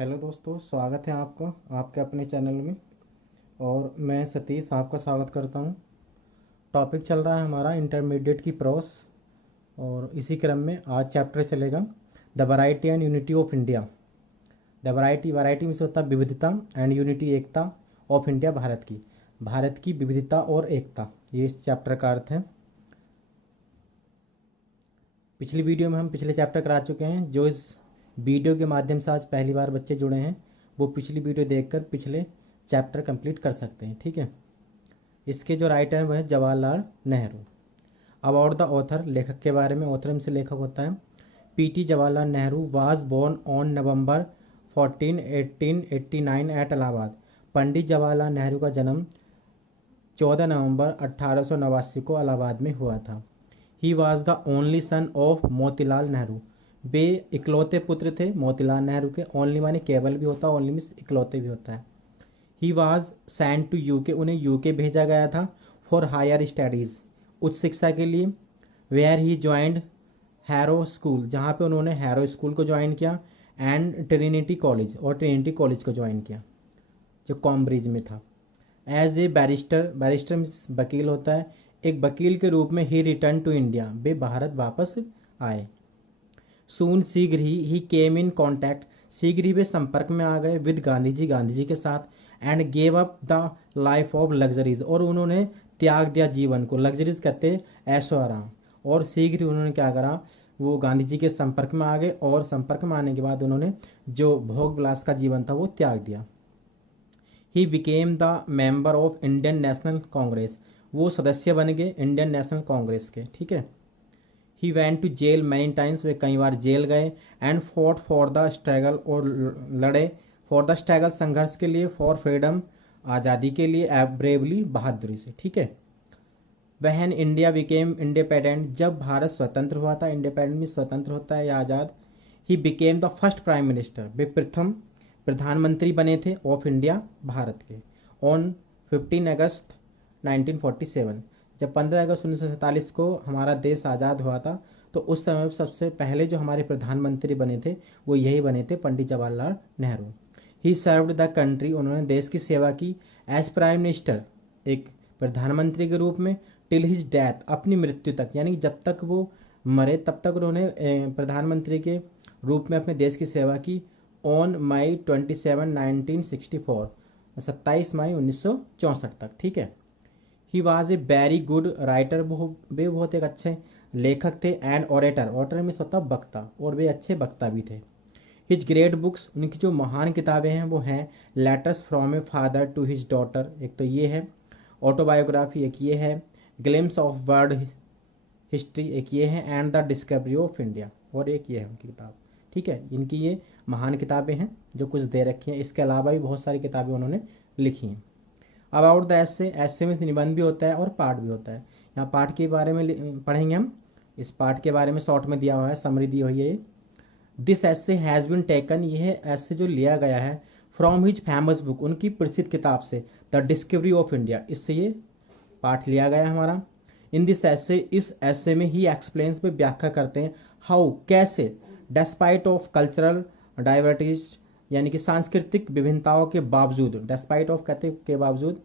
Hello दोस्तों, स्वागत है आपका आपके अपने चैनल में। और मैं सतीश आपका स्वागत करता हूं। टॉपिक चल रहा है हमारा इंटरमीडिएट की प्रोस, और इसी क्रम में आज चैप्टर चलेगा the variety and unity of India. The variety में से होता है विविधता, and unity Ekta of India, Bharat की विविधता और एकता, ये इस चैप्टर का अर्थ है। पिछली वीडियो में हम पिछले चैप्टर करा चुके हैं। जो इस वीडियो के माध्यम से आज पहली बार बच्चे जुड़े हैं वो पिछली वीडियो देखकर पिछले चैप्टर कंप्लीट कर सकते हैं, ठीक है। इसके जो राइटर हैं वह है Jawaharlal Nehru. About the author, लेखक के बारे में। ऑथर में से लेखक होता है PT Jawaharlal Nehru. Was born on November 14, 1889 at Allahabad. Pandit Jawaharlal Nehru का जन्म 14 नवंबर 1889 को इलाहाबाद में हुआ था। He was the only son of Motilal Nehru. वे इकलौते पुत्र थे मोतीलाल नेहरू के। ओनली माने केवल भी होता है, ओनली मीन्स इकलौते भी होता है। He was send to UK, उन्हें यूके भेजा गया था फॉर हायर स्टडीज़, उच्च शिक्षा के लिए। Where he joined Harrow School, जहाँ पे उन्होंने हैरो स्कूल को ज्वाइन किया, एंड ट्रिनिटी कॉलेज, और ट्रिनिटी कॉलेज को ज्वाइन किया जो कॉम्ब्रिज में था। As a barrister, barrister means वकील होता है, एक वकील के रूप में ही रिटर्न टू इंडिया, वे भारत वापस आए। सून, शीघ्र ही केम इन कॉन्टैक्ट, शीघ्र ही वे संपर्क में आ गए विद गांधी जी के साथ। And gave up the life of luxuries, और उन्होंने त्याग दिया जीवन को। लग्जरीज कहते हैं ऐशो आराम। और शीघ्र ही उन्होंने क्या करा, वो गांधी जी के संपर्क में आ गए, और संपर्क में आने के बाद उन्होंने जो भोग विलास का जीवन था वो त्याग दिया। ही became the member of Indian national Congress, वो सदस्य बन गए इंडियन नेशनल कांग्रेस के, ठीक है। He went to jail many times, वे कई बार जेल गए। And fought for the struggle, और लड़े फॉर द स्ट्रगल, संघर्ष के लिए। फॉर फ्रीडम, आज़ादी के लिए। ब्रेवली, बहादुरी से, ठीक है। वहन इंडिया बिकेम इंडिपेंडेंट, जब भारत स्वतंत्र हुआ था, इंडिपेंडेंट में स्वतंत्र होता है या आज़ाद। He became the first prime minister, वे प्रथम प्रधानमंत्री बने थे ऑफ इंडिया, भारत के। ऑन 15 अगस्त 1947, जब 15 अगस्त 1947 को हमारा देश आज़ाद हुआ था, तो उस समय सबसे पहले जो हमारे प्रधानमंत्री बने थे वो यही बने थे, Pandit Jawaharlal Nehru. He served the country, उन्होंने देश की सेवा की। एज प्राइम मिनिस्टर, एक प्रधानमंत्री के रूप में। टिल हिज डेथ, अपनी मृत्यु तक, यानी जब तक वो मरे तब तक उन्होंने प्रधानमंत्री के रूप में अपने देश की सेवा की। ऑन मई 27, 1964, 27 मई 1964 तक, ठीक है। He was a very good writer, वे बहुत एक अच्छे लेखक थे। एंड ऑरेटर, ऑरेटर में होता वक्ता, और वे अच्छे वक्ता भी थे। हिज ग्रेट बुक्स, उनकी जो महान किताबें हैं वो हैं letters from a father to his daughter, एक तो ये है। ऑटोबायोग्राफी एक ये है। ग्लिम्स ऑफ वर्ल्ड हिस्ट्री एक ये है। And the discovery of India, और एक ये है उनकी किताब, ठीक है। इनकी ये महान किताबें हैं जो कुछ दे रखी हैं। इसके अलावा भी बहुत सारी किताबें उन्होंने लिखी हैं। अबाउट द ऐसे में निबंध भी होता है और पाठ भी होता है। यहाँ पाठ के बारे में पढ़ेंगे हम। इस पाठ के बारे में शॉर्ट में दिया हुआ है, समरी दी हुई है। दिस ऐसे हैज़ बिन टेकन, यह ऐसे जो लिया गया है फ्रॉम हिज फेमस बुक, उनकी प्रसिद्ध किताब से, द डिस्कवरी ऑफ इंडिया, इससे ये पाठ लिया गया है हमारा। इन दिस ऐसे, इस ऐसे में ही एक्सप्लेन्स में व्याख्या करते हैं हाउ, कैसे, डेस्पाइट ऑफ कल्चरल डाइवर्टिज, यानी कि सांस्कृतिक विभिन्नताओं के बावजूद, डेस्पाइट ऑफ कहते के बावजूद,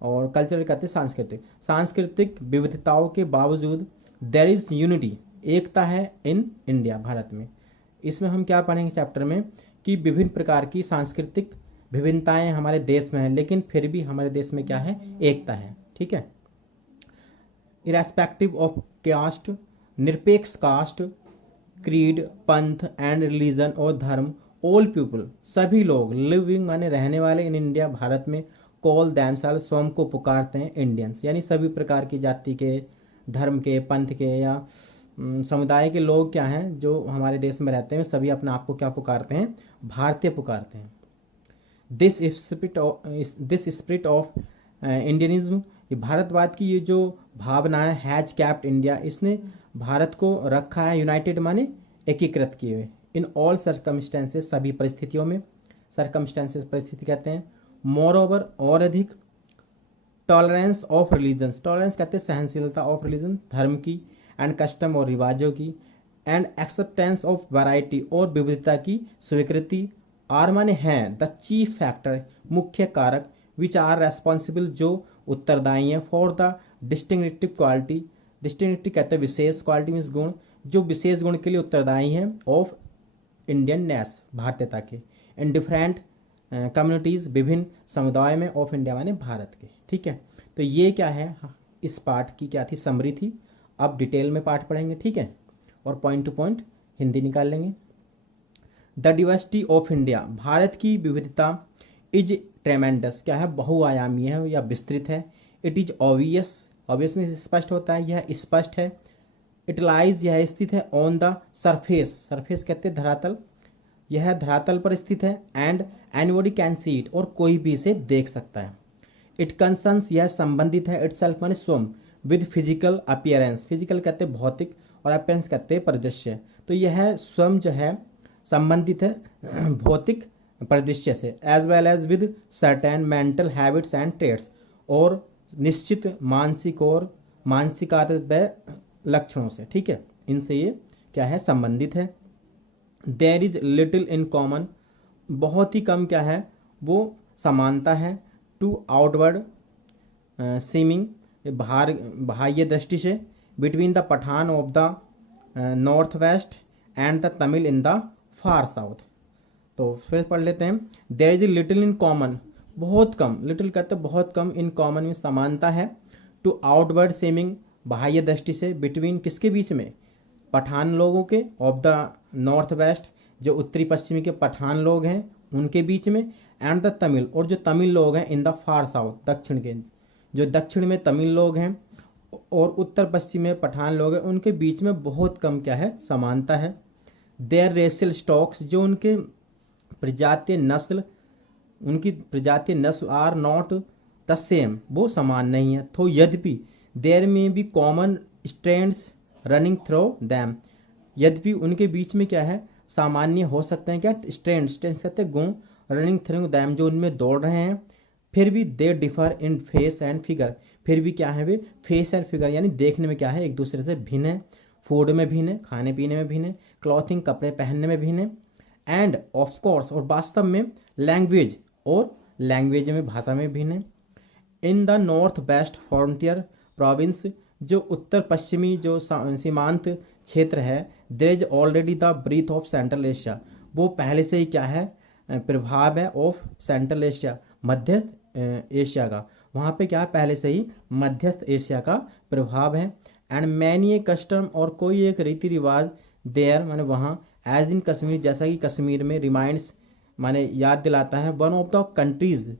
और कल्चरल कहते सांस्कृतिक विविधताओं के बावजूद, देयर इज यूनिटी, एकता है इन इंडिया, भारत में। इसमें हम क्या पढ़ेंगे चैप्टर में कि विभिन्न प्रकार की सांस्कृतिक विभिन्नताएं हमारे देश में हैं, लेकिन फिर भी हमारे देश में क्या है, एकता है, ठीक है। इरेस्पेक्टिव ऑफ कास्ट, निरपेक्ष कास्ट, क्रीड, पंथ एंड रिलीजन, और धर्म, ऑल पीपल, सभी लोग, लिविंग माने रहने वाले, इन इंडिया, भारत में, कॉल दैमसेल्व, स्वयं को पुकारते हैं इंडियंस, यानी सभी प्रकार की जाति के, धर्म के, पंथ के या समुदाय के लोग क्या हैं जो हमारे देश में रहते हैं, सभी अपने आप को क्या पुकारते हैं, भारतीय पुकारते हैं। दिस स्पिरिट ऑफ इंडियनिज्म, ये भारतवाद की ये जो भावना है, हैज कैप्ट इंडिया, इसने भारत को रखा है यूनाइटेड माने एकीकृत किए हुए। इन ऑल सर्कमस्टेंसेस, सभी परिस्थितियों में, सर्कमस्टेंसेस परिस्थिति कहते हैं। मोर ओवर, और अधिक। टॉलरेंस ऑफ रिलीजन्स, टॉलरेंस कहते हैं सहनशीलता, ऑफ रिलीजन, धर्म की, एंड कस्टम, और रिवाजों की। एंड एक्सेप्टेंस ऑफ वैरायटी, और विविधता की स्वीकृति। आर माने हैं, द चीफ फैक्टर मुख्य कारक, विच आर रेस्पॉन्सिबल जो उत्तरदायी हैं, for the distinctive quality, distinctive कहते हैं विशेष, क्वालिटी मीन्स गुण, जो विशेष गुण के लिए उत्तरदायी हैं, ऑफ इंडियन नेस भारतीयता के, इन डिफरेंट कम्युनिटीज़ विभिन्न समुदाय में, ऑफ इंडिया माने भारत के। ठीक है, तो ये क्या है, इस पाठ की क्या थी, समरी थी। अब डिटेल में पाठ पढ़ेंगे, ठीक है, और पॉइंट टू पॉइंट हिंदी निकाल लेंगे। The diversity of India, Bharat की विविधता, इज ट्रेमेंडस, क्या है, बहुआयामी है या विस्तृत है। इट इज ऑब्वियस, ऑब्वियस में स्पष्ट होता है, यह स्पष्ट है। इट लाइज, यह स्थित है, ऑन द सरफेस, सरफेस कहते हैं धरातल, यह धरातल पर स्थित है। And anybody can see it, और कोई भी इसे देख सकता है। इट कंसर्न्स, यह संबंधित है, इटसेल्फ माने स्वयं, विद फिजिकल अपीयरेंस, फिजिकल कहते हैं भौतिक, और अपीयरेंस कहते हैं परिदृश्य। तो यह स्वयं जो है संबंधित है भौतिक परिदृश्य से, as well as with certain mental habits and traits, और निश्चित मानसिक और मानसिक आदत व लक्षणों से। ठीक है, इनसे ये क्या है, संबंधित है। There is little in common, बहुत ही कम क्या है, वो समानता है। टू आउटवर्ड सीमिंग, बाह्य दृष्टि से, between the Pathan of the north west and the Tamil in the far south. तो फिर पढ़ लेते हैं। There is little in common, बहुत कम, लिटिल कहते हैं बहुत कम, इन कॉमन में समानता है। टू आउटवर्ड सीमिंग, बाह्य दृष्टि से, बिटवीन किसके बीच में, पठान लोगों के, ऑफ द नॉर्थ वेस्ट जो उत्तरी पश्चिमी के पठान लोग हैं उनके बीच में, एंड द तमिल, और जो तमिल लोग हैं इन द फार साउथ, दक्षिण के, जो दक्षिण में तमिल लोग हैं और उत्तर पश्चिम में पठान लोग हैं, उनके बीच में बहुत कम क्या है, समानता है। देयर रेशियल स्टॉक्स, जो उनके प्रजातीय नस्ल, उनकी प्रजातीय नस्ल, आर नॉट द सेम, वो समान नहीं है। तो यद्यपि देयर में भी common strands running through them, यद्यपि उनके बीच में क्या है, सामान्य हो सकते हैं क्या, स्ट्रेंड्स, स्ट्रेंड्स कहते हैं गुण, रनिंग थ्रू दैम जो उनमें दौड़ रहे हैं। फिर भी they differ in face and figure, फिर भी क्या है वे, फेस एंड फिगर यानी देखने में क्या है, एक दूसरे से भिन्न है। फूड में भिन्न है, खाने पीने में भिन्न है, क्लॉथिंग कपड़े पहनने में भिन्न है। एंड ऑफ कोर्स, और वास्तव में लैंग्वेज, और लैंग्वेज में भाषा में भिन्न है। In the north West Frontier Province, जो उत्तर पश्चिमी जो सीमांत क्षेत्र है, there is already the breath of Central Asia, वो पहले से ही क्या है, प्रभाव है, ऑफ सेंट्रल एशिया, मध्यस्थ एशिया का, वहाँ पे क्या है, पहले से ही मध्यस्थ एशिया का प्रभाव है। एंड मैनी ए कस्टम, और कोई एक रीति रिवाज, देयर माने वहाँ, एज इन कश्मीर, जैसा कि कश्मीर में, रिमाइंड्स माने याद दिलाता है, वन ऑफ द कंट्रीज,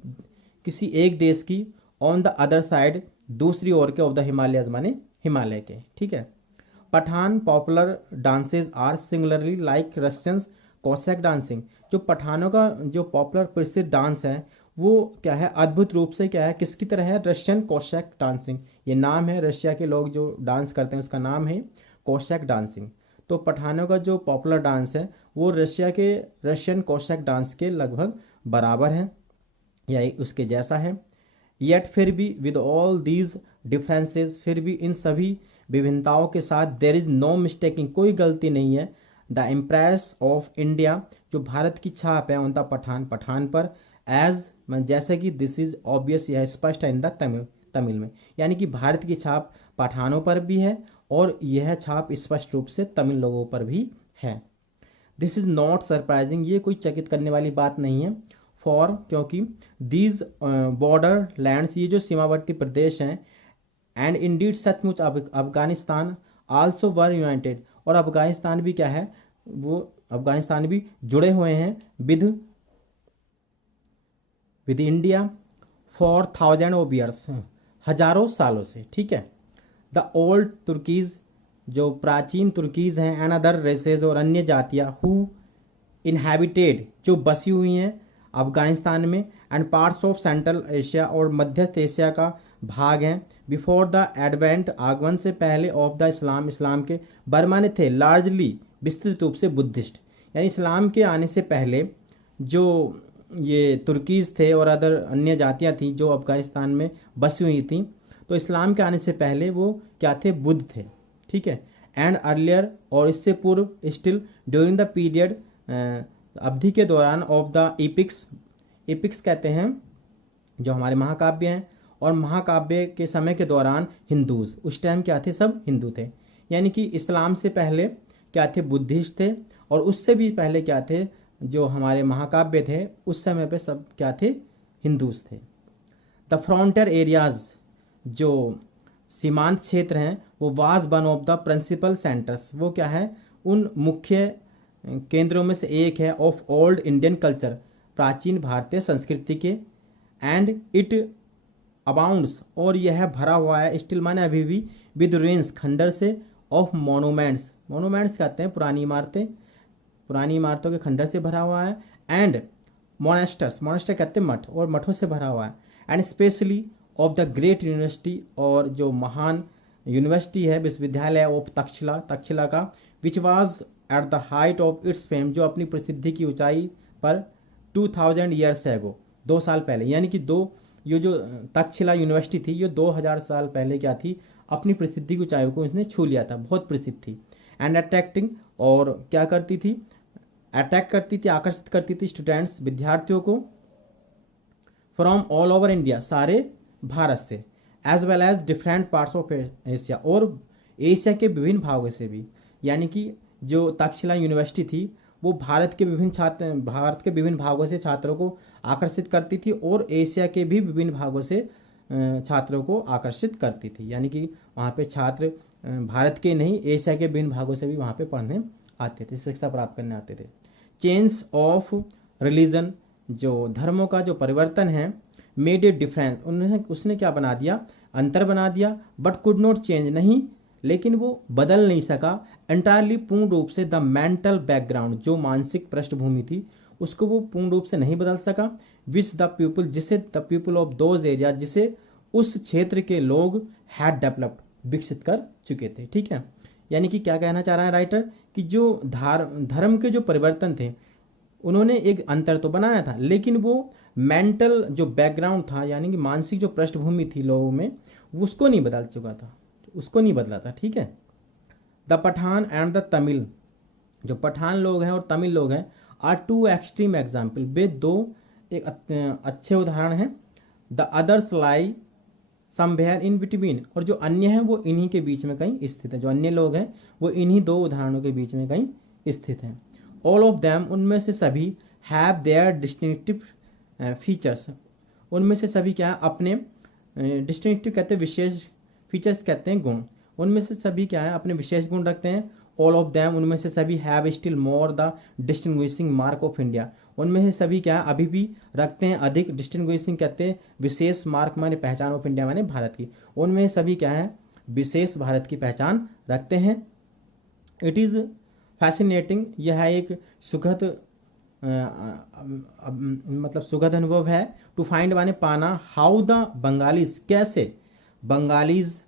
किसी एक देश की, ऑन द अदर साइड, दूसरी ओर के, ऑफ द हिमालयज माने हिमालय के। ठीक है, Pathan popular dances are singularly like Russians Cossack dancing, जो पठानों का जो पॉपुलर प्रसिद्ध डांस है वो क्या है, अद्भुत रूप से क्या है, किसकी तरह है, रशियन कोसैक डांसिंग, ये नाम है, रशिया के लोग जो डांस करते हैं उसका नाम है कोसैक डांसिंग। तो पठानों का जो पॉपुलर डांस है वो रशिया के रशियन कोसैक डांस के लगभग बराबर है या उसके जैसा है। येट फिर भी, विद ऑल दीज डिफरेंसेस, फिर भी इन सभी विभिन्नताओं के साथ, देयर इज नो मिस्टेकिंग, कोई गलती नहीं है, द इम्प्रेस ऑफ इंडिया, जो भारत की छाप है उनका पठान पर, एज जैसे कि दिस इज ऑब्वियस, यह स्पष्ट है, इन द तमिल में, यानी कि भारत की छाप पठानों पर भी है और यह छाप स्पष्ट रूप से तमिल लोगों पर भी है। दिस इज नॉट सरप्राइजिंग, ये कोई चकित करने वाली बात नहीं है। फॉर, क्योंकि दीज बॉर्डर लैंड्स, ये जो सीमावर्ती प्रदेश हैं, एंड इंडीड सचमुच अफगानिस्तान आल्सो वर यूनाइटेड, और अफगानिस्तान भी क्या है, वो अफगानिस्तान भी जुड़े हुए हैं with India for thousand of years, हजारों सालों से। ठीक है, द ओल्ड तुर्कीज, जो प्राचीन तुर्कीज हैं, एंड अदर रेसेज, और अन्य जातियाँ, हु इनहैबिटेड, जो बसी हुई हैं अफगानिस्तान में, and parts of Central Asia, और मध्यस्थ एशिया का भाग हैं, बिफोर द एडवेंट, आगमन से पहले, ऑफ द इस्लाम, इस्लाम के, बर्माने थे, लार्जली, विस्तृत रूप से बुद्धिस्ट, यानी इस्लाम के आने से पहले जो ये तुर्कीज थे और अदर अन्य जातियाँ थी जो अफगानिस्तान में बसी हुई थी, तो इस्लाम के आने से पहले वो क्या थे, बुद्ध थे। ठीक है, एंड अर्लियर, और इससे पूर्व, स्टिल ड्यूरिंग द पीरियड अवधि के दौरान ऑफ द एपिक्स, एपिक्स कहते हैं जो हमारे महाकाव्य हैं, और महाकाव्य के समय के दौरान हिंदूज, उस टाइम क्या थे, सब हिंदू थे। यानी कि इस्लाम से पहले क्या थे, बुद्धिस्ट थे, और उससे भी पहले क्या थे, जो हमारे महाकाव्य थे उस समय पे सब क्या थे, हिंदूज थे। द फ्रंटियर एरियाज, जो सीमांत क्षेत्र हैं, वो was one of the principal centres, वो क्या है, उन मुख्य केंद्रों में से एक है ऑफ ओल्ड इंडियन कल्चर, प्राचीन भारतीय संस्कृति के। एंड इट अबाउंड्स, और यह भरा हुआ है, स्टिल माने अभी भी, विद रेंस, खंडर से, ऑफ मोनूमेंट्स, मोनूमेंट्स कहते हैं पुरानी इमारतें, पुरानी इमारतों के खंडर से भरा हुआ है। एंड मोनेस्टर्स, मोनेस्टर कहते हैं मठ, और मठों से भरा हुआ है। And specially of the great university, और जो महान यूनिवर्सिटी है, विश्वविद्यालय ऑफ तक्षशिला, तक्षशिला का, which was at the height of its fame, जो अपनी प्रसिद्धि की ऊंचाई पर 2000 ईयर्स एगो, 2 साल पहले, यानी कि ये जो तक्षशिला यूनिवर्सिटी थी, ये 2000 साल पहले क्या थी, अपनी प्रसिद्धि की ऊंचाई को इसने छू लिया था, बहुत प्रसिद्ध थी। एंड अट्रैक्टिंग, और क्या करती थी, अट्रैक्ट करती थी, आकर्षित करती थी स्टूडेंट्स, विद्यार्थियों को, फ्रॉम ऑल ओवर इंडिया, सारे भारत से, as well as different parts of Asia, और एशिया के विभिन्न भागों से भी। यानी कि जो तक्षशिला यूनिवर्सिटी थी वो भारत के विभिन्न भागों से छात्रों को आकर्षित करती थी, और एशिया के भी विभिन्न भागों से छात्रों को आकर्षित करती थी। यानी कि वहाँ पे छात्र भारत के नहीं, एशिया के विभिन्न भागों से भी वहाँ पे पढ़ने आते थे, शिक्षा प्राप्त करने आते थे। चेंज ऑफ रिलीजन, जो धर्मों का जो परिवर्तन है, मेड ए डिफरेंस, उसने क्या बना दिया, अंतर बना दिया। बट कुड नॉट चेंज, नहीं, लेकिन वो बदल नहीं सका एंटायरली, पूर्ण रूप से, द मेंटल बैकग्राउंड, जो मानसिक पृष्ठभूमि थी उसको वो पूर्ण रूप से नहीं बदल सका। विच द पीपल, जिसे the people of those area, जिसे उस क्षेत्र के लोग हैड डेवलप्ड, विकसित कर चुके थे। ठीक है, यानी कि क्या कहना चाह रहा है राइटर, कि जो धर्म के जो परिवर्तन थे उन्होंने एक अंतर तो बनाया था, लेकिन वो मेंटल जो बैकग्राउंड था, यानी कि मानसिक जो पृष्ठभूमि थी लोगों में, उसको नहीं बदल चुका था, उसको नहीं बदला था। ठीक है, the Pathan and the Tamil, जो पठान लोग हैं और तमिल लोग हैं, आर टू एक्सट्रीम एग्जाम्पल, वे दो एक अच्छे उदाहरण हैं। The others lie somewhere in between, और जो अन्य हैं वो इन्हीं के बीच में कहीं स्थित है, जो अन्य लोग हैं वो इन्हीं दो उदाहरणों के बीच में कहीं स्थित हैं। ऑल ऑफ देम, उनमें से सभी, हैव देयर डिस्टिंक्टिव फीचर्स, उनमें से सभी क्या है, अपने डिस्टिंक्टिव कहते हैं विशेष, फीचर्स कहते हैं गुण, उनमें से सभी क्या है, अपने विशेष गुण रखते हैं। ऑल ऑफ देम, उनमें से सभी, have still more the distinguishing mark of India, उनमें से सभी क्या है, अभी भी रखते हैं अधिक, डिस्टिंग्विशिंग कहते हैं विशेष, मार्क माने पहचान, ऑफ इंडिया माने भारत की, उनमें सभी क्या है, विशेष भारत की पहचान रखते हैं। इट इज़ फैसिनेटिंग, यह एक सुखद मतलब सुखद अनुभव है। टू फाइंड माने पाना, हाउ द बंगालीज, कैसे बंगालीज,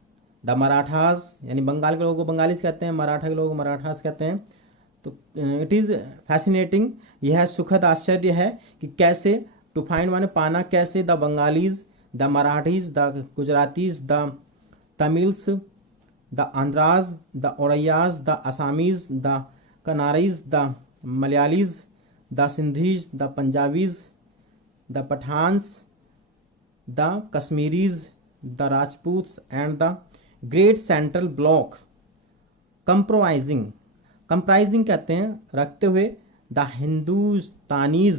द मराठास, यानी बंगाल के लोगों को बंगालीज कहते हैं, मराठा के लोगों को मराठास कहते हैं। तो इट इज़ फैसिनेटिंग, यह सुखद आश्चर्य है कि कैसे, टू फाइंड माने पाना, कैसे the Bengalis, the Marathis, the Gujaratis, the Tamils, the Andhras, the Oriyas, the Assamese, the Kanarese, the Malayalis, the Sindhis, the Punjabis, the Pathans, the Kashmiris, the Rajputs and the great central block comprising कहते हैं रखते हुए, द हिंदुस्तानीज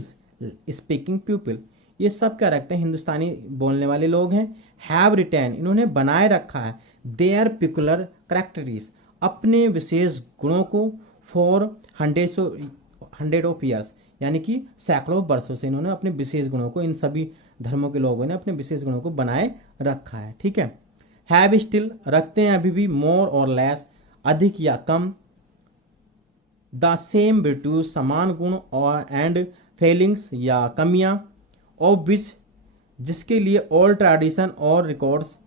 स्पीकिंग पीपल, ये सब क्या रखते हैं, हिंदुस्तानी बोलने वाले लोग हैं। हैव रिटेन, इन्होंने बनाए रखा है, देयर पिकुलर करेक्टरीज, अपने विशेष गुणों को, फॉर हंड्रेड ऑफ ईयर्स, यानी कि सैकड़ों वर्षों से इन्होंने अपने विशेष गुणों को, इन सभी धर्मों के लोगों ने अपने विशेष गुणों को बनाए रखा है। ठीक है, हैव स्टिल, रखते हैं अभी भी, मोर और लेस, अधिक या कम, द सेम वर्ट्यूज, समान गुण, और एंड फेलिंग्स, या कमियां, ऑफ विच, जिसके लिए, ऑल ट्रेडिशन और रिकॉर्ड्स,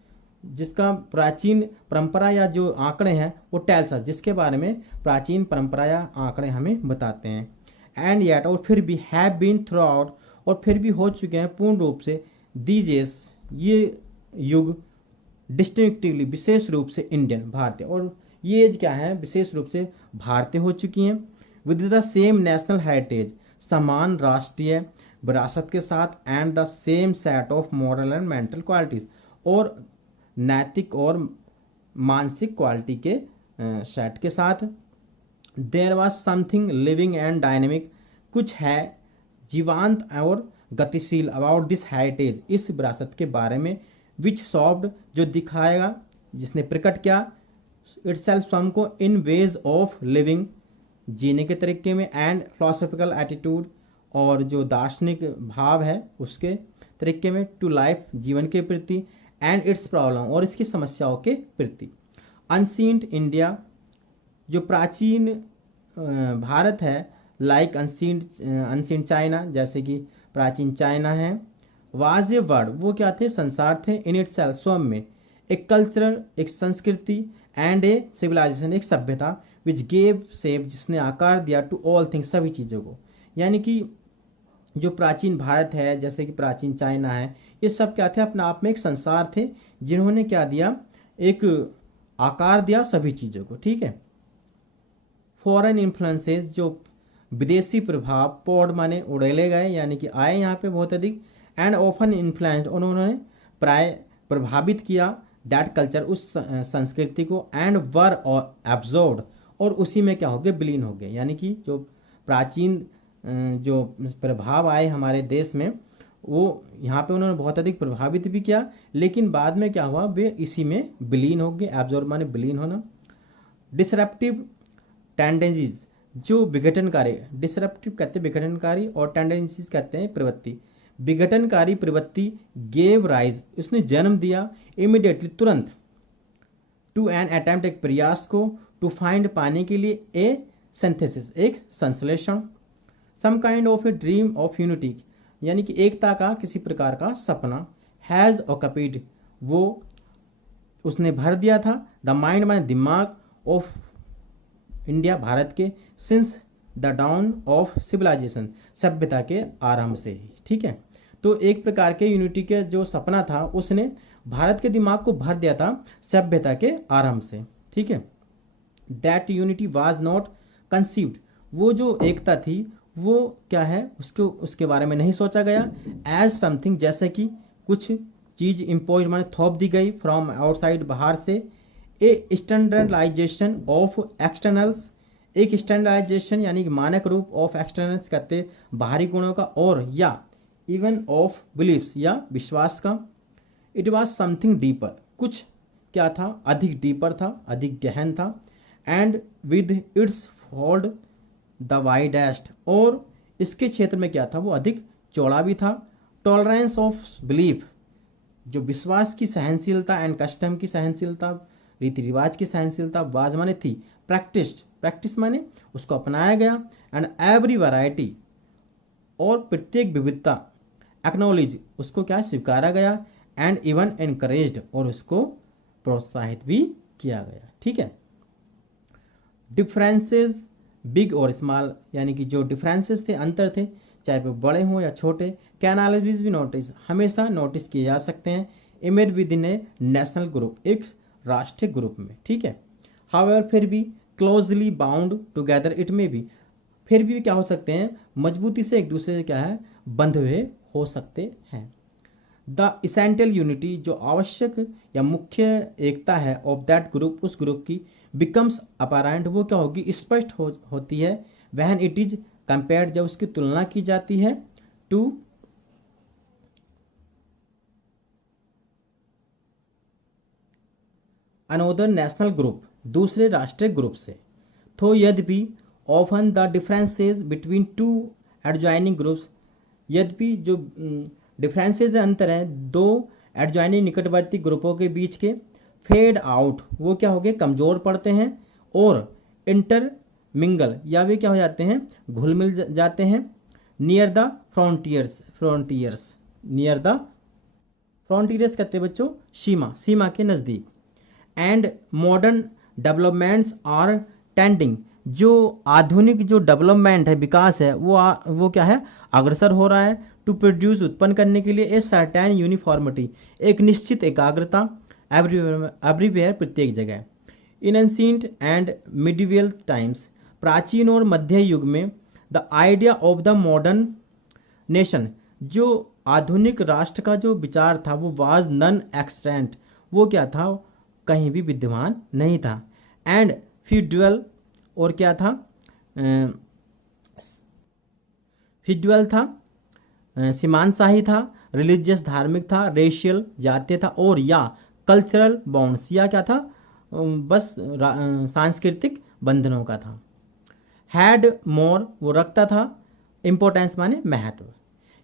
जिसका प्राचीन परंपरा या जो आंकड़े हैं वो टेल्स अस, जिसके बारे में प्राचीन परंपरा या आंकड़े हमें बताते हैं। एंड येट, और फिर भी, हैव बीन थ्रू आउट, और फिर भी हो चुके हैं पूर्ण रूप से, दीज एज, ये युग, डिस्टिंक्टिवली, विशेष रूप से, इंडियन, भारतीय, और ये एज क्या है, विशेष रूप से भारतीय हो चुकी हैं। With the same national heritage, समान राष्ट्रीय विरासत के साथ and the same set of moral and mental qualities, और नैतिक और मानसिक क्वालिटी के सेट के साथ। There was something living and dynamic, कुछ है जीवांत और गतिशील अबाउट दिस हेरिटेज, इस विरासत के बारे में, विच सॉफ्ट, जो दिखाएगा, जिसने प्रकट किया इटसेल्फ स्वयं को इन वेज ऑफ लिविंग, जीने के तरीके में, एंड फिलोसॉफिकल एटीट्यूड, और जो दार्शनिक भाव है उसके तरीके में, टू लाइफ, जीवन के प्रति, एंड इट्स प्रॉब्लम, और इसकी समस्याओं के प्रति। अनसीन्ट इंडिया, जो प्राचीन भारत है, लाइक अनसीन्ट चाइना, जैसे कि प्राचीन चाइना है, वाज ए वर्ड, वो क्या थे, संसार थे, इन इटसेल्फ, स्वयं में, एक कल्चरल, एक संस्कृति, एंड ए सिविलाइजेशन, एक सभ्यता, विच गेव शेप, जिसने आकार दिया, टू ऑल थिंग्स, सभी चीज़ों को। यानी कि जो प्राचीन भारत है, जैसे कि प्राचीन चाइना है, ये सब क्या थे, अपने आप में एक संसार थे, जिन्होंने क्या दिया, एक आकार दिया सभी चीज़ों को। ठीक है। फॉरेन इन्फ्लुएंसेस, जो विदेशी प्रभाव, पौड माने उड़ेले गए, यानी कि आए यहाँ पे बहुत अधिक, एंड ऑफन इन्फ्लुएंस्ड, उन्होंने प्राय प्रभावित किया, दैट कल्चर, उस संस्कृति को, एंड वर और एब्जॉर्ब्ड, और उसी में क्या हो गए, विलीन हो गए। यानी कि जो प्राचीन जो प्रभाव आए हमारे देश में, वो यहाँ पे उन्होंने बहुत अधिक प्रभावित भी किया, लेकिन बाद में क्या हुआ, वे इसी में विलीन हो गए। एब्जॉर्ब माने विलीन होना। डिसरप्टिव टेंडेंसीज, जो विघटनकारी, डिसरप्टिव कहते हैं विघटनकारी, और टेंडेंसीज कहते हैं प्रवृत्ति। विघटनकारी प्रवृत्ति गेव राइज, उसने जन्म दिया, इमीडिएटली, तुरंत, टू एन अटेम्प्ट, एक प्रयास को, टू फाइंड, पाने के लिए, ए सिंथेसिस, एक संश्लेषण, some kind of a dream of unity, यानी कि एकता का किसी प्रकार का सपना, हैज़ ऑक्यूपाइड, वो उसने भर दिया था, द माइंड माने दिमाग, ऑफ इंडिया, भारत के, since the dawn of civilisation, सभ्यता के आरंभ से ही। ठीक है। तो एक प्रकार के यूनिटी के जो सपना था, उसने भारत के दिमाग को भर दिया था सभ्यता के आरंभ से। ठीक है। That unity was not conceived, वो जो एकता थी, वो क्या है, उसके बारे में नहीं सोचा गया, एज समथिंग, जैसे कि कुछ चीज़ इम्पोज माने थोप दी गई, फ्रॉम आउटसाइड, बाहर से, ए स्टैंडर्डाइजेशन ऑफ एक्सटर्नल्स, एक स्टैंडर्डाइजेशन यानी कि मानक रूप, ऑफ एक्सटर्नल्स कहते बाहरी गुणों का, और या इवन ऑफ बिलीफ्स, या विश्वास का। इट वाज समथिंग डीपर, कुछ क्या था, अधिक डीपर था, अधिक गहन था, and with its fold the widest, और इसके क्षेत्र में क्या था, वो अधिक चौड़ा भी था। टॉलरेंस ऑफ बिलीफ, जो विश्वास की सहनशीलता, एंड कस्टम की सहनशीलता, रीति रिवाज की सहनशीलता, वाज माने थी, प्रैक्टिस माने उसको अपनाया गया, एंड एवरी वैरायटी, और प्रत्येक विविधता, एक्नॉलेज, उसको क्या स्वीकारा गया, एंड इवन एनकरेज्ड, और उसको प्रोत्साहित भी किया गया। ठीक है। डिफरेंसेस बिग और स्मॉल, यानी कि जो डिफरेंसेस थे, अंतर थे, चाहे वो बड़े हों या छोटे, कैन ऑलवेज भी नोटिस, हमेशा नोटिस किए जा सकते हैं, image with in A national group, एक राष्ट्रीय ग्रुप में। ठीक है। हाउएवर, फिर भी, क्लोजली बाउंड टुगेदर, इट में भी, फिर भी क्या हो सकते हैं, मजबूती से एक दूसरे से क्या है, बंधे हुए हो सकते हैं। द इसेंशियल यूनिटी, जो आवश्यक या मुख्य एकता है, ऑफ दैट ग्रुप, उस ग्रुप की, बिकम्स अपैरेंट, वो क्या होगी, स्पष्ट होती है, व्हेन इट इज कंपेयर्ड, जब उसकी तुलना की जाती है, टू अनोदर नेशनल ग्रुप, दूसरे राष्ट्रीय ग्रुप से। तो यद्यपि often the differences between two adjoining groups, यद्यपि जो डिफरेंसेस अंतर हैं दो एडजॉइनिंग निकटवर्ती ग्रुपों के बीच के, फेड आउट, वो क्या हो गए, कमज़ोर पड़ते हैं, और इंटर मिंगल, या वे क्या हो जाते हैं, घुल मिल जाते हैं, near the frontiers, near the frontiers कहते हैं बच्चों, सीमा के नज़दीक। And modern developments are tending, जो आधुनिक जो डेवलपमेंट है, विकास है, वो क्या है, अग्रसर हो रहा है, टू प्रोड्यूस, उत्पन्न करने के लिए, ए सर्टेन यूनिफॉर्मिटी, एक निश्चित एकाग्रता, एवरीवेयर, प्रत्येक जगह। इन एंशिएंट एंड मिडिवल टाइम्स, प्राचीन और मध्य युग में, the idea of the modern nation, जो आधुनिक राष्ट्र का जो विचार था वो वाज नन एक्सटेंट, वो क्या था, कहीं भी विद्यमान नहीं था। एंड फ्यूडुअल, और क्या था, फ्यूडुअल था, सीमांतशाही था, रिलीजियस धार्मिक था, रेशियल जातीय था, और या कल्चरल बॉन्ड्स, या क्या था, बस सांस्कृतिक बंधनों का था। हैड मोर, वो रखता था, इम्पोर्टेंस माने महत्व।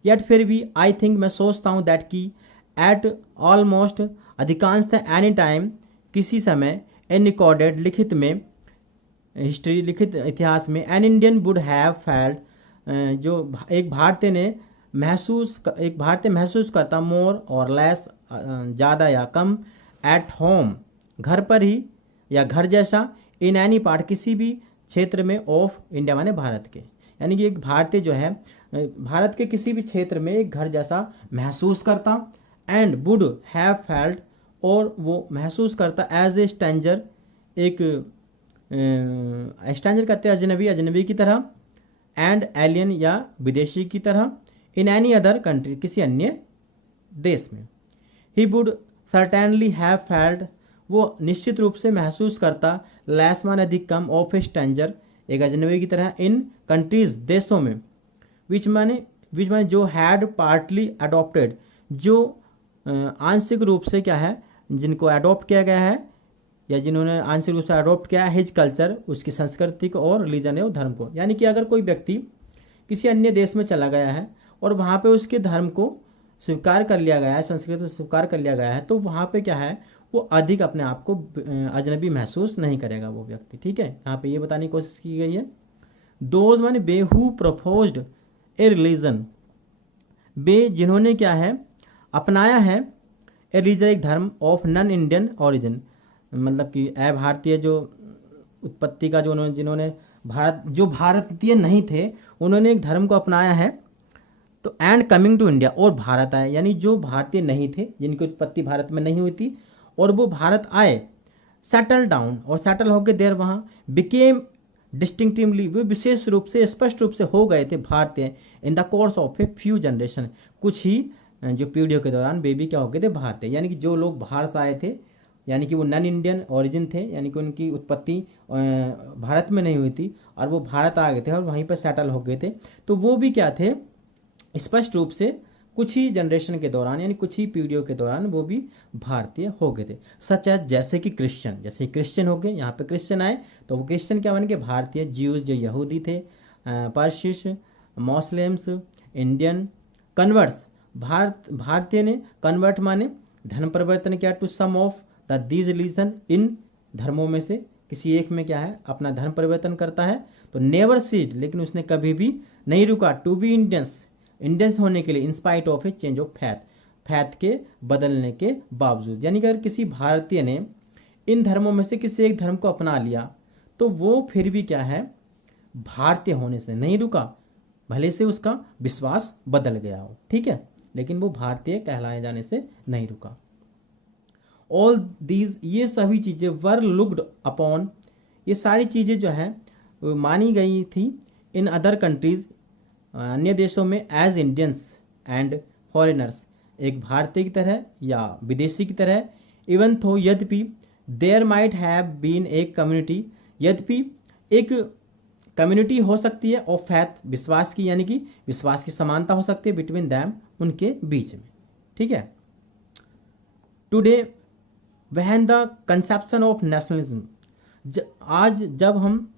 यट फिर भी आई थिंक, मैं सोचता हूँ, दैट की एट ऑलमोस्ट, अधिकांशतः, एनी टाइम, किसी समय, इन रिकॉर्डेड, लिखित में, हिस्ट्री, लिखित इतिहास में, an Indian would have felt, जो एक भारतीय महसूस करता, मोर और लेस, ज़्यादा या कम, एट होम, घर पर ही या घर जैसा, इन एनी पार्ट, किसी भी क्षेत्र में, ऑफ इंडिया माने भारत के, यानी कि एक भारतीय जो है भारत के किसी भी क्षेत्र में एक घर जैसा महसूस करता। एंड वुड हैव फेल्ट, और वो महसूस करता, एज ए स्ट्रेंजर, एक स्ट्रेंजर कहते हैं अजनबी की तरह, एंड एलियन, या विदेशी की तरह, इन एनी अदर कंट्री, किसी अन्य देश में। He would certainly have felt, वो निश्चित रूप से महसूस करता, लेस मान अधिक कम, ऑफ ए स्ट्रेंजर, एक अजनबी की तरह, इन कंट्रीज, देशों में, विच माने जो हैड पार्टली अडॉप्टेड, जो आंशिक रूप से क्या है, जिनको अडॉप्ट किया गया है, या जिन्होंने आंशिक रूप से अडॉप्ट किया है, हिज कल्चर, उसकी संस्कृति को, और रिलीजन और धर्म को। यानी कि अगर कोई व्यक्ति किसी अन्य देश में चला गया है और वहाँ पे उसके धर्म को स्वीकार कर लिया गया है, संस्कृति को स्वीकार कर लिया गया है, तो वहाँ पे क्या है, वो अधिक अपने आप को अजनबी महसूस नहीं करेगा वो व्यक्ति। ठीक है, यहाँ पे ये बताने की कोशिश की गई है। दोज माने बे हु प्रपोज्ड ए रिलीजन, बे जिन्होंने क्या है, अपनाया है, ए रिलीजन, एक धर्म, ऑफ नॉन इंडियन ओरिजिन, मतलब कि भारतीय जो उत्पत्ति का, जो जिन्होंने जो भारतीय नहीं थे, उन्होंने एक धर्म को अपनाया है। तो एंड कमिंग टू इंडिया, और भारत आए, यानी जो भारतीय नहीं थे, जिनकी उत्पत्ति भारत में नहीं हुई थी, और वो भारत आए, सेटल डाउन, और सेटल होकर देर वहाँ, बिकेम डिस्टिंक्टिवली, वे विशेष रूप से, स्पष्ट रूप से हो गए थे भारतीय, in the course of a few generation, कुछ ही जो पीढ़ियों के दौरान वे भी क्या हो गए थे, भारतीय। यानी कि जो लोग बाहर से आए थे, यानी कि वो नॉन इंडियन ओरिजिन थे, यानी कि उनकी उत्पत्ति भारत में नहीं हुई थी, और वो भारत आ गए थे और वहीं पर सेटल हो गए थे, तो वो भी क्या थे, स्पष्ट रूप से कुछ ही जनरेशन के दौरान, यानी कुछ ही पीढ़ियों के दौरान वो भी भारतीय हो गए थे। सच है, जैसे कि क्रिश्चियन, जैसे क्रिश्चियन हो गए, यहाँ पे क्रिश्चियन आए, तो वो क्रिश्चियन क्या बन गए, भारतीय। ज्यूज जो यहूदी थे, पर्शिश, मॉस्लिम्स, इंडियन, कन्वर्ट्स, भारतीय ने, कन्वर्ट माने धर्म परिवर्तन किया, to some of the these religion, इन धर्मों में से किसी एक में क्या है, अपना धर्म परिवर्तन करता है। तो नेवर सीड, लेकिन उसने कभी भी नहीं रुका, टू बी इंडियंस होने के लिए, in spite of A change of faith के बदलने के बावजूद। यानी कि अगर किसी भारतीय ने इन धर्मों में से किसी एक धर्म को अपना लिया, तो वो फिर भी क्या है, भारतीय होने से नहीं रुका, भले से उसका विश्वास बदल गया हो, ठीक है, लेकिन वो भारतीय कहलाए जाने से नहीं रुका। ऑल दीज, ये सभी चीज़ें, वर लुक्ड अपॉन, ये सारी चीज़ें जो है मानी गई थी, इन अदर कंट्रीज, अन्य देशों में, एज इंडियंस एंड फॉरेनर्स, एक भारतीय की तरह या विदेशी की तरह। इवन थो, यद्यपि, there might have been a community, यद्यपि एक कम्युनिटी हो सकती है, ऑफ फैथ, विश्वास की, यानी कि विश्वास की समानता हो सकती है, बिटवीन दैम, उनके बीच में। ठीक है, today when the conception of nationalism, आज जब हम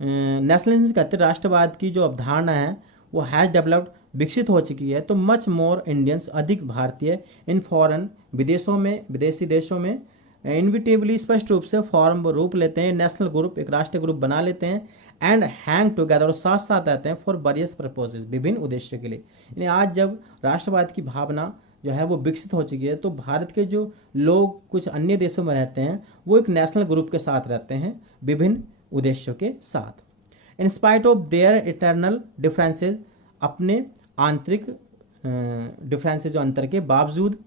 नेशनलिज्म कहते हैं, राष्ट्रवाद की जो अवधारणा है वो हैज़ डेवलप्ड, विकसित हो चुकी है, तो मच मोर इंडियंस, अधिक भारतीय, इन फॉरेन, विदेशों में, विदेशी देशों में, इनविटेबली, स्पष्ट रूप से फॉर्म रूप लेते हैं, नेशनल ग्रुप, एक राष्ट्रीय ग्रुप बना लेते हैं, एंड हैंग टुगेदर, और साथ साथ रहते हैं, फॉर वेरियस पर्पसेस, विभिन्न उद्देश्यों के लिए। यानी आज जब राष्ट्रवाद की भावना जो है वो विकसित हो चुकी है, तो भारत के जो लोग कुछ अन्य देशों में रहते हैं, वो एक नेशनल ग्रुप के साथ रहते हैं, विभिन्न उद्देश्यों के साथ। In spite of their internal differences, अपने आंतरिक डिफरेंसेस, जो अंतर के बावजूद,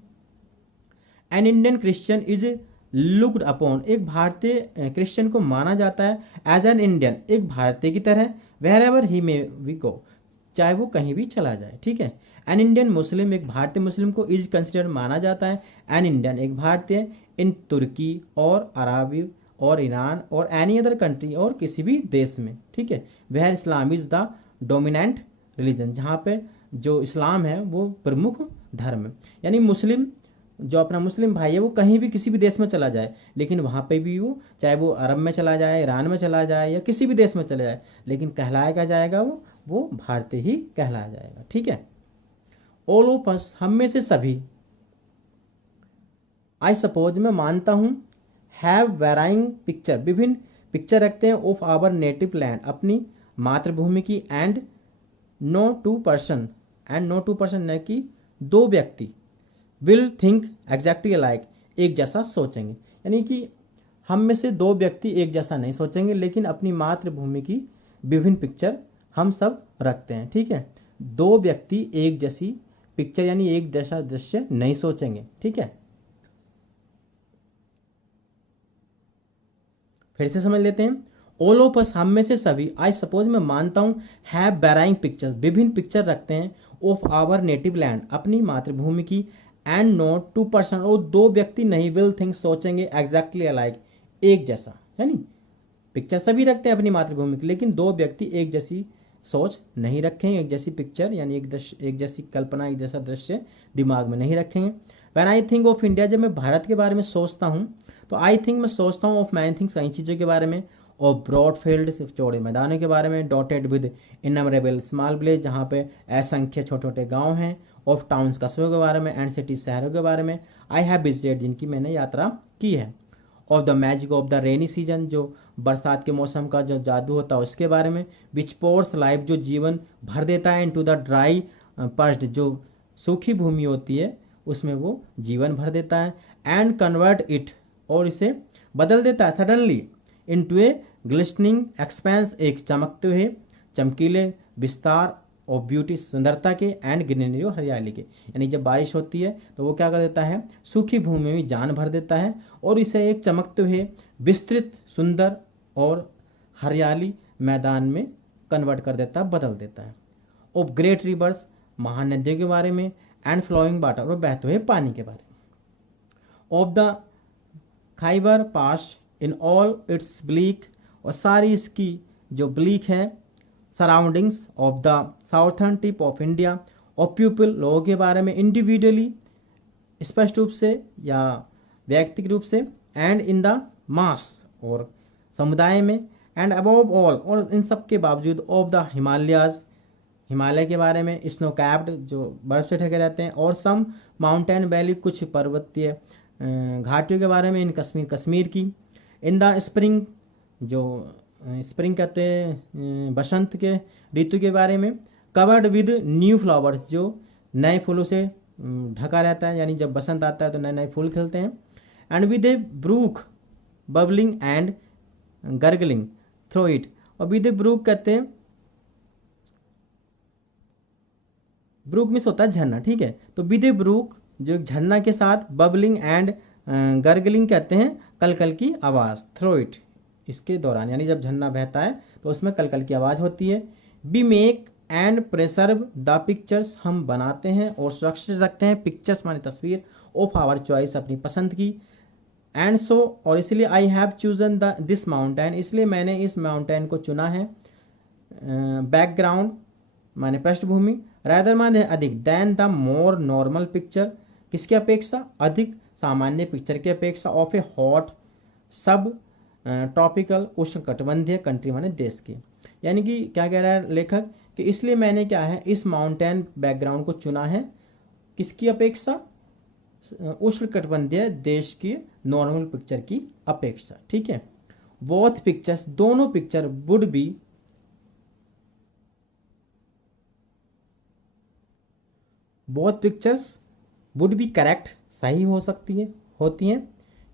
an Indian Christian is looked upon, एक भारतीय क्रिश्चियन को माना जाता है, एज एन इंडियन, एक भारतीय की तरह, wherever he may we go, चाहे वो कहीं भी चला जाए, ठीक है। एन इंडियन मुस्लिम, एक भारतीय मुस्लिम को इज कंसिडर्ड माना जाता है, एन इंडियन एक भारतीय, इन तुर्की और अरबी और ईरान और एनी अदर कंट्री और किसी भी देश में, ठीक है। Where Islam is the dominant religion, जहाँ पे जो इस्लाम है वो प्रमुख धर्म है। यानी मुस्लिम जो अपना मुस्लिम भाई है वो कहीं भी किसी भी देश में चला जाए, लेकिन वहाँ पे भी वो, चाहे वो अरब में चला जाए, ईरान में चला जाए या किसी भी देश में चला जाए, लेकिन कहलाया क्या जाएगा, वो भारतीय ही कहलाया जाएगा, ठीक है। ऑल ऑफ अस, हम में से सभी, आई सपोज मैं मानता हूँ, हैव वेराइंग पिक्चर, विभिन्न पिक्चर रखते हैं, ऑफ आवर नेटिव लैंड, अपनी मातृभूमि की, एंड नो टू पर्सन, न कि दो व्यक्ति, विल थिंक एग्जैक्टली अलाइक, एक जैसा सोचेंगे। यानी कि हम में से दो व्यक्ति एक जैसा नहीं सोचेंगे, लेकिन अपनी मातृभूमि की विभिन्न पिक्चर हम सब रखते हैं, ठीक है। दो व्यक्ति एक जैसी पिक्चर यानी एक जैसा दृश्य नहीं सोचेंगे, ठीक है। फिर से समझ लेते हैं। ऑल ऑफ अस, हम में से सभी, आई सपोज मैं मानता हूँ, हैव वेराइंग पिक्चर्स, विभिन्न पिक्चर रखते हैं, ऑफ आवर नेटिव लैंड, अपनी मातृभूमि की, एंड नॉट टू पर्सन, और दो व्यक्ति नहीं, विल थिंक सोचेंगे, एग्जैक्टली अलाइक, एक जैसा। यानी पिक्चर सभी रखते हैं अपनी मातृभूमि की, लेकिन दो व्यक्ति एक जैसी सोच नहीं रखेंगे, एक जैसी पिक्चर यानी एक जैसी कल्पना, एक जैसा दृश्य दिमाग में नहीं रखेंगे। When I think of India, जब मैं भारत के बारे में सोचता हूँ तो आई थिंक मैं सोचता हूँ ऑफ मैनी थिंग्स, कई चीज़ों के बारे में, और ब्रॉड फील्ड, चौड़े मैदानों के बारे में, dotted with innumerable small village, जहाँ पे असंख्य छोटे छोटे गाँव हैं, ऑफ टाउन्स कस्बों के बारे में, एंड सिटीज शहरों के बारे में, आई हैव विजिटेड, जिनकी मैंने यात्रा की है। Of the magic of the rainy season, जो बरसात के मौसम का जो जादू होता है उसके बारे में, विच पोर्स लाइफ, जो जीवन भर देता है, इनटू द ड्राई पर्स्ट, जो सूखी भूमि होती है उसमें वो जीवन भर देता है, एंड कन्वर्ट इट, और इसे बदल देता है सडनली, इनटू ए ग्लिस्टनिंग एक्सपेंस, एक चमकते हुए चमकीले विस्तार, और ब्यूटी, सुंदरता के, एंड ग्रीनरी, हरियाली के। यानी जब बारिश होती है तो वो क्या कर देता है, सूखी भूमि में जान भर देता है और इसे एक चमकते हुए विस्तृत, सुंदर और हरियाली मैदान में कन्वर्ट कर देता है, बदल देता है। ऑफ ग्रेट रिवर्स, महान नदियों के बारे में, एंड फ्लोइंग वाटर, और बहते हुए पानी के बारे में। Of the Khyber pass in all it's bleak, और सारी इसकी जो ब्लीक है surroundings of the southern tip of India, और पीपल, लोगों के बारे में, इंडिविजुअली, स्पष्ट रूप से या व्यक्तिगत रूप से, एंड इन द मास, और समुदाय में, एंड अबव ऑल, और इन सब के बावजूद, ऑफ द हिमालयाज, हिमालय के बारे में, स्नो कैप्ड, जो बर्फ से ढके रहते हैं, और सम माउंटेन वैली, कुछ पर्वतीय घाटियों के बारे में, इन कश्मीर, कश्मीर की, इन द स्प्रिंग, जो स्प्रिंग कहते हैं बसंत के ऋतु के बारे में, कवर्ड विद न्यू फ्लावर्स, जो नए फूलों से ढका रहता है, यानी जब बसंत आता है तो नए नए फूल खिलते हैं, and with a brook bubbling and gurgling through it, और विद ए ब्रूक कहते हैं, ब्रूक मिस होता है झरना, ठीक है। तो विद ए ब्रूक, जो एक झरना के साथ, बबलिंग एंड गर्गलिंग कहते हैं कलकल की आवाज़, थ्रू इट, इसके दौरान, यानी जब झरना बहता है तो उसमें कलकल की आवाज़ होती है। We make and preserve the pictures, हम बनाते हैं और सुरक्षित रखते हैं, पिक्चर्स माने तस्वीर, ऑफ आवर चॉइस, अपनी पसंद की, एंड सो, और इसलिए I have chosen the this mountain, इसलिए मैंने इस माउंटेन को चुना है, बैकग्राउंड माने पृष्ठभूमि, रादर माने अधिक, than the more normal picture, किसकी अपेक्षा, अधिक सामान्य पिक्चर की अपेक्षा, of a hot subtropical उष्णकटिबंधीय कंट्री माने देश की। यानी कि क्या कह रहा है लेखक कि इसलिए मैंने क्या है इस माउंटेन बैकग्राउंड को चुना है, किसकी अपेक्षा, उष्णकटिबंधीय देश की नॉर्मल पिक्चर की अपेक्षा, ठीक है। बोथ पिक्चर्स, दोनों picture, would be, both pictures would be correct, सही हो सकती है, होती हैं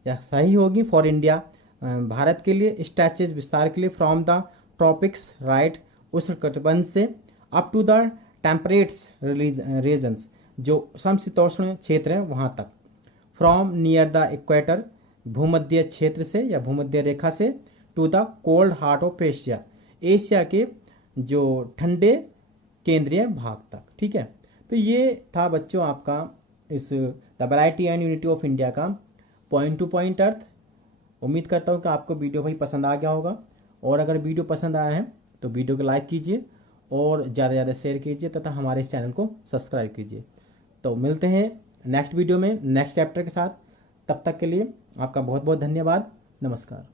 या सही होगी, फॉर इंडिया, भारत के लिए, स्ट्रेचेज, विस्तार के लिए, फ्रॉम द ट्रॉपिक्स, राइट, उष्णकटिबंध से, अप टू द टेम्परेट्स रीजन्स, जो समशीतोष्ण क्षेत्र है वहाँ तक, फ्रॉम नियर द इक्वेटर, भूमध्य क्षेत्र से या भूमध्य रेखा से, to the cold heart of Asia, Asia के जो ठंडे केंद्रीय भाग तक। ठीक है, तो ये था बच्चों आपका इस the variety and unity of India का पॉइंट टू पॉइंट अर्थ। उम्मीद करता हूँ कि आपको वीडियो भाई पसंद आ गया होगा, और अगर वीडियो पसंद आया है तो वीडियो को लाइक कीजिए और ज़्यादा से ज़्यादा शेयर कीजिए तथा हमारे इस चैनल को सब्सक्राइब कीजिए। तो मिलते हैं नेक्स्ट वीडियो में नेक्स्ट चैप्टर के साथ। तब तक के लिए आपका बहुत बहुत धन्यवाद। नमस्कार।